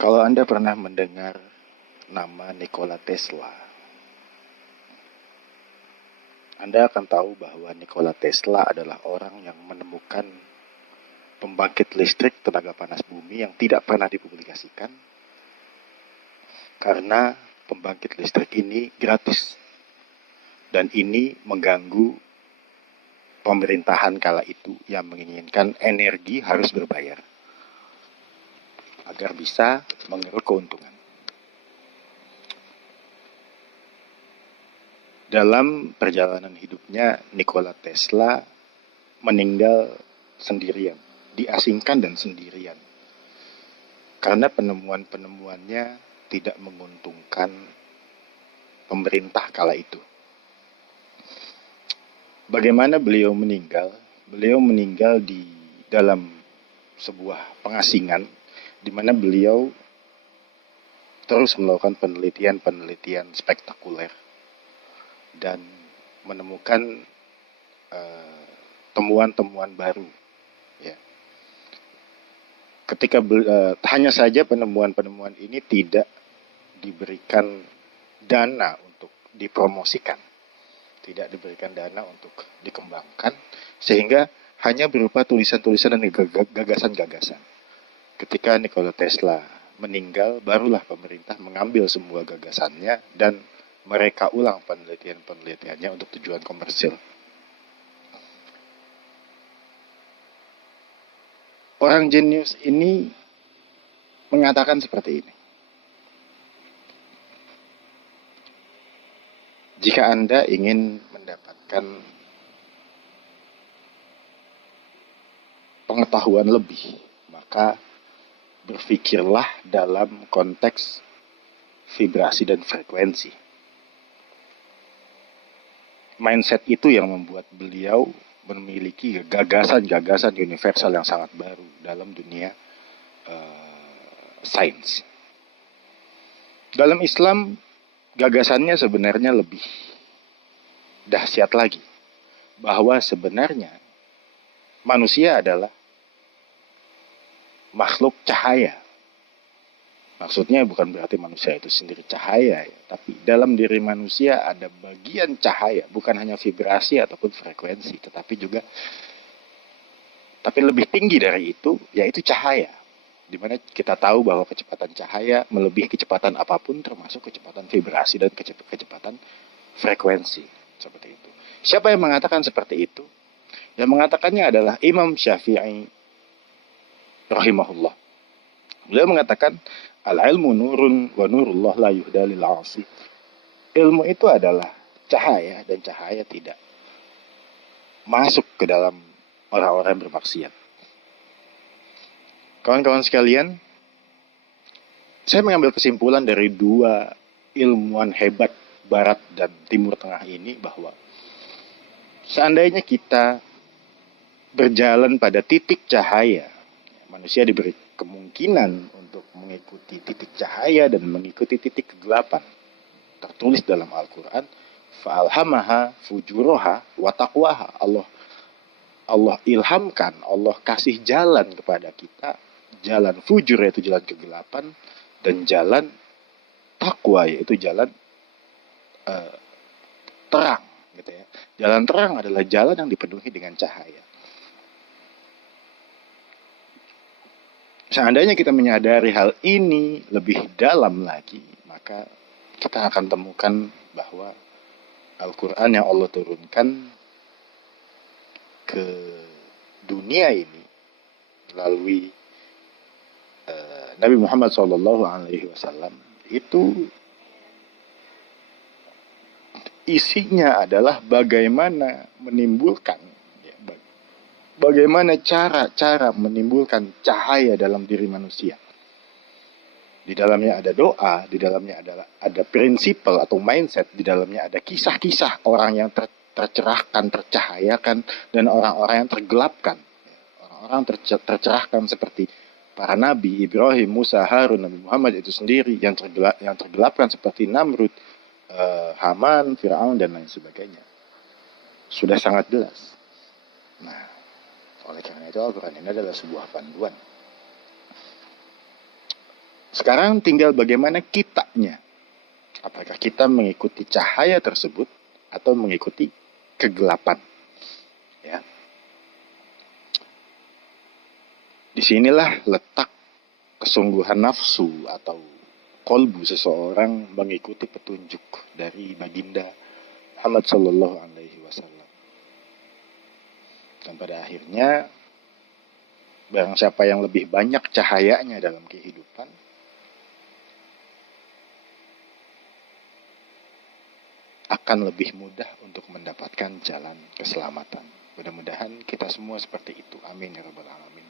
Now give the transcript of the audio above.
Kalau Anda pernah mendengar nama Nikola Tesla, Anda akan tahu bahwa Nikola Tesla adalah orang yang menemukan pembangkit listrik tenaga panas bumi yang tidak pernah dipublikasikan karena pembangkit listrik ini gratis dan ini mengganggu pemerintahan kala itu yang menginginkan energi harus berbayar agar bisa mengeruk keuntungan. Dalam perjalanan hidupnya, Nikola Tesla meninggal sendirian, diasingkan dan sendirian. Karena penemuan-penemuannya tidak menguntungkan pemerintah kala itu. Bagaimana beliau meninggal? Beliau meninggal di dalam sebuah pengasingan, di mana beliau terus melakukan penelitian-penelitian spektakuler dan menemukan temuan-temuan baru. Ya. Ketika hanya saja penemuan-penemuan ini tidak diberikan dana untuk dipromosikan, tidak diberikan dana untuk dikembangkan, sehingga hanya berupa tulisan-tulisan dan gagasan-gagasan. Ketika Nikola Tesla meninggal, barulah pemerintah mengambil semua gagasannya dan mereka ulang penelitian-penelitiannya untuk tujuan komersil. Orang jenius ini mengatakan seperti ini. Jika Anda ingin mendapatkan pengetahuan lebih, maka berpikirlah dalam konteks vibrasi dan frekuensi. Mindset itu yang membuat beliau memiliki gagasan-gagasan universal yang sangat baru dalam dunia sains. Dalam Islam, gagasannya sebenarnya lebih dahsyat lagi, bahwa sebenarnya manusia adalah makhluk cahaya. Maksudnya bukan berarti manusia itu sendiri cahaya, ya, tapi dalam diri manusia ada bagian cahaya, bukan hanya vibrasi ataupun frekuensi, tetapi lebih tinggi dari itu, yaitu cahaya. Dimana kita tahu bahwa kecepatan cahaya melebihi kecepatan apapun, termasuk kecepatan vibrasi dan kecepatan frekuensi. Seperti itu. Siapa yang mengatakan seperti itu? Yang mengatakannya adalah Imam Syafi'i rahimahullah. Beliau mengatakan, al-ilmu nurun wa nurullah la yuhda lil 'asi. Ilmu itu adalah cahaya dan cahaya tidak masuk ke dalam orang-orang yang bermaksiat. Kawan-kawan sekalian, saya mengambil kesimpulan dari dua ilmuwan hebat Barat dan Timur Tengah ini bahwa seandainya kita berjalan pada titik cahaya, manusia diberi kemungkinan untuk mengikuti titik cahaya dan mengikuti titik kegelapan. Tertulis dalam Al-Quran, fa'alhamaha fujuroha wa taqwaha. Allah ilhamkan, Allah kasih jalan kepada kita, jalan fujur yaitu jalan kegelapan, dan jalan takwa yaitu jalan terang, gitu ya. Jalan terang adalah jalan yang dipenuhi dengan cahaya. Seandainya kita menyadari hal ini lebih dalam lagi, maka kita akan temukan bahwa Al-Quran yang Allah turunkan ke dunia ini melalui Nabi Muhammad SAW itu isinya adalah bagaimana menimbulkan, bagaimana cara menimbulkan cahaya dalam diri manusia. Di dalamnya ada doa, di dalamnya ada prinsipal atau mindset, di dalamnya ada kisah-kisah orang yang tercerahkan, tercahayakan, dan orang-orang yang tergelapkan. Orang-orang tercerahkan seperti para nabi, Ibrahim, Musa, Harun, Nabi Muhammad itu sendiri, yang tergelapkan seperti Namrud, Haman, Fir'aun, dan lain sebagainya. Sudah sangat jelas. Nah, oleh karena itu Al-Quran ini adalah sebuah panduan. Sekarang tinggal bagaimana kitanya. Apakah kita mengikuti cahaya tersebut atau mengikuti kegelapan? Ya. Disinilah letak kesungguhan nafsu atau kolbu seseorang mengikuti petunjuk dari baginda Muhammad Sallallahu Alaihi Wasallam. Dan pada akhirnya, barang siapa yang lebih banyak cahayanya dalam kehidupan, akan lebih mudah untuk mendapatkan jalan keselamatan. Mudah-mudahan kita semua seperti itu. Amin ya rabbal alamin.